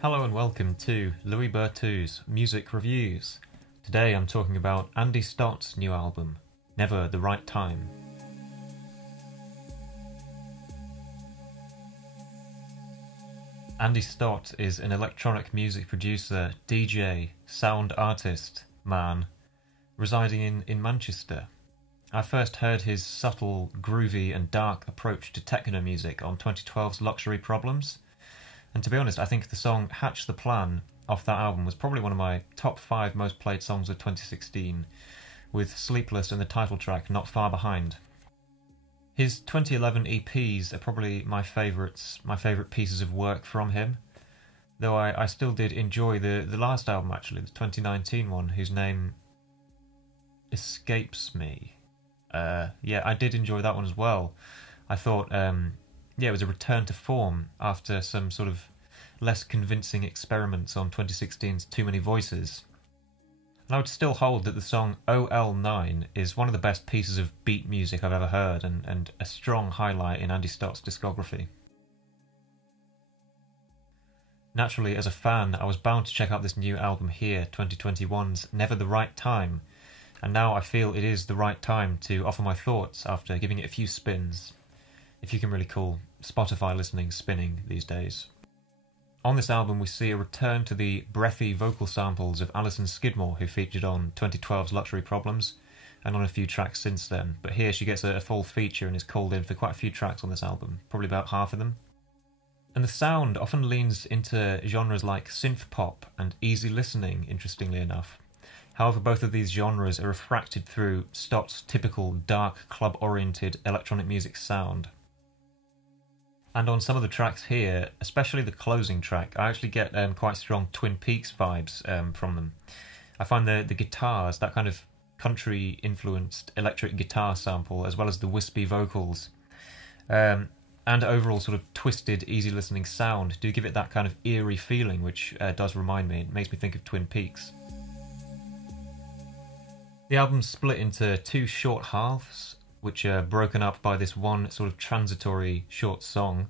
Hello and welcome to Louis Bertou's Music Reviews. Today I'm talking about Andy Stott's new album, Never the Right Time. Andy Stott is an electronic music producer, DJ, sound artist, man, residing in Manchester. I first heard his subtle, groovy and dark approach to techno music on 2012's Luxury Problems. And to be honest, I think the song Hatch the Plan off that album was probably one of my top 5 most played songs of 2016, with Sleepless and the title track not far behind. His 2011 EPs are probably my favourite pieces of work from him, though I still did enjoy the last album actually, the 2019 one, whose name escapes me. Yeah, I did enjoy that one as well. I thought it was a return to form after some sort of less convincing experiments on 2016's Too Many Voices. And I would still hold that the song OL9 is one of the best pieces of beat music I've ever heard and a strong highlight in Andy Stott's discography. Naturally, as a fan, I was bound to check out this new album here, 2021's Never the Right Time, and now I feel it is the right time to offer my thoughts after giving it a few spins, if you can really call Spotify listening spinning these days. On this album we see a return to the breathy vocal samples of Alison Skidmore, who featured on 2012's Luxury Problems and on a few tracks since then, but here she gets a full feature and is called in for quite a few tracks on this album, probably about half of them. And the sound often leans into genres like synth pop and easy listening, interestingly enough. However, both of these genres are refracted through Stott's typical dark club-oriented electronic music sound. And on some of the tracks here, especially the closing track, I actually get quite strong Twin Peaks vibes from them. I find the guitars, that kind of country-influenced electric guitar sample, as well as the wispy vocals, and overall sort of twisted, easy-listening sound, do give it that kind of eerie feeling, which does remind me. It makes me think of Twin Peaks. The album's split into 2 short halves, which are broken up by this one sort of transitory short song.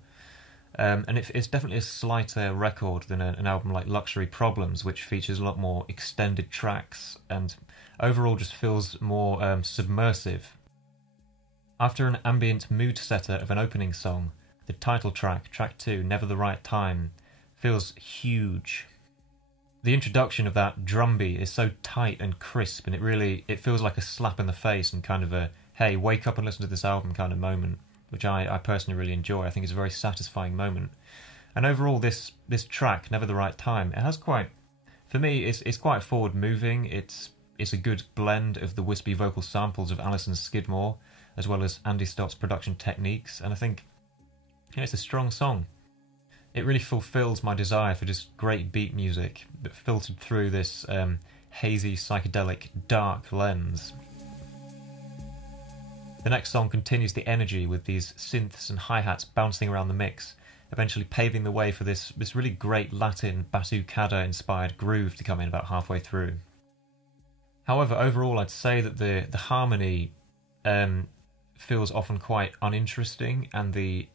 And it's definitely a slighter record than an album like Luxury Problems, which features a lot more extended tracks and overall just feels more submersive. After an ambient mood setter of an opening song, the title track, track 2, Never the Right Time, feels huge. The introduction of that drum beat is so tight and crisp, and it feels like a slap in the face and kind of a hey, wake up and listen to this album kind of moment, which I personally really enjoy. I think it's a very satisfying moment. And overall, this track, Never the Right Time, it has quite, for me, it's quite forward-moving. It's a good blend of the wispy vocal samples of Alison Skidmore, as well as Andy Stott's production techniques, and I think it's a strong song. It really fulfills my desire for just great beat music, but filtered through this hazy, psychedelic, dark lens. The next song continues the energy with these synths and hi-hats bouncing around the mix, eventually paving the way for this really great Latin batucada-inspired groove to come in about halfway through. However, overall I'd say that the harmony feels often quite uninteresting, and the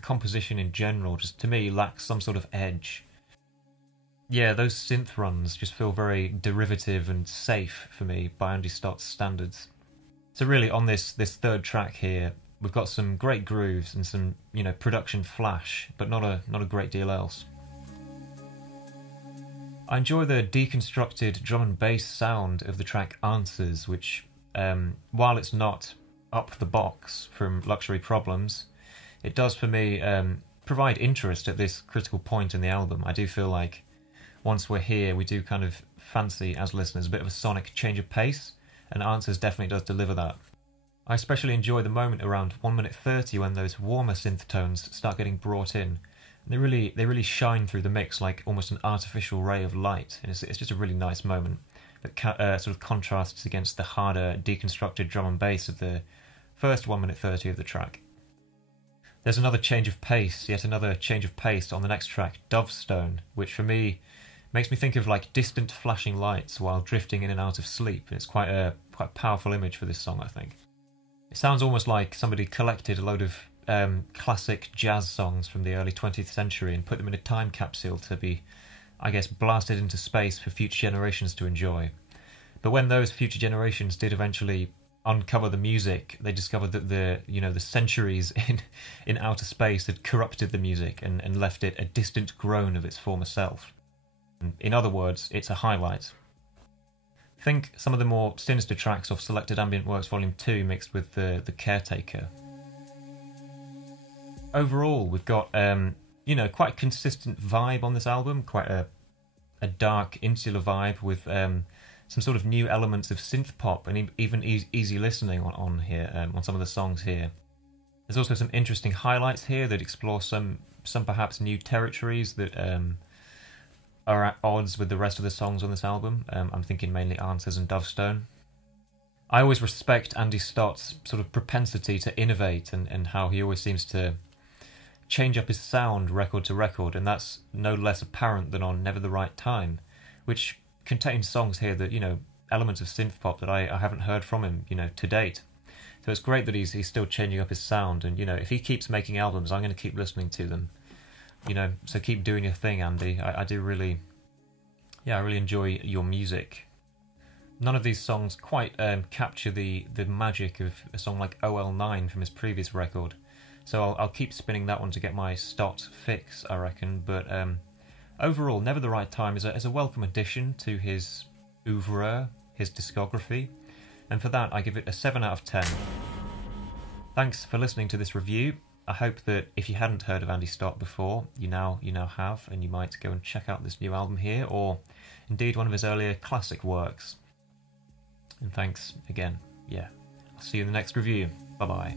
composition in general just, to me, lacks some sort of edge. Yeah, those synth runs just feel very derivative and safe for me by Andy Stott's standards. So really, on this third track here, we've got some great grooves and some, production flash, but not a great deal else. I enjoy the deconstructed drum and bass sound of the track Answers, which, while it's not up the box from Luxury Problems, it does for me provide interest at this critical point in the album. I do feel like once we're here, we do kind of fancy, as listeners, a bit of a sonic change of pace, and Answers definitely does deliver that. I especially enjoy the moment around 1 minute 30 when those warmer synth tones start getting brought in. And they really shine through the mix like almost an artificial ray of light, and it's just a really nice moment that sort of contrasts against the harder, deconstructed drum and bass of the first 1 minute 30 of the track. There's another change of pace, yet another change of pace on the next track, Dovestone, which for me makes me think of like distant flashing lights while drifting in and out of sleep, and it's quite a powerful image for this song, I think. It sounds almost like somebody collected a load of classic jazz songs from the early 20th century and put them in a time capsule to be, I guess, blasted into space for future generations to enjoy. But when those future generations did eventually uncover the music, they discovered that the centuries in outer space had corrupted the music and left it a distant groan of its former self. In other words, it's a highlight. Think some of the more sinister tracks off Selected Ambient Works Volume 2 mixed with the Caretaker. Overall, we've got quite a consistent vibe on this album, quite a dark, insular vibe with some sort of new elements of synth pop and even easy listening on here, on some of the songs here. There's also some interesting highlights here that explore some perhaps new territories that are at odds with the rest of the songs on this album. I'm thinking mainly Answers and Dovestone. I always respect Andy Stott's sort of propensity to innovate and how he always seems to change up his sound record to record, and that's no less apparent than on Never the Right Time, which contains songs here that, elements of synth pop that I haven't heard from him, to date. So it's great that he's still changing up his sound, and, if he keeps making albums, I'm going to keep listening to them. So keep doing your thing, Andy. I do really, I really enjoy your music. None of these songs quite capture the magic of a song like OL9 from his previous record, so I'll keep spinning that one to get my Stott fix, I reckon. But overall, Never the Right Time is a welcome addition to his oeuvre, his discography, and for that I give it a 7 out of 10. Thanks for listening to this review. I hope that if you hadn't heard of Andy Stott before, you now have, and you might go and check out this new album here, or indeed one of his earlier classic works. And thanks again. I'll see you in the next review. Bye bye.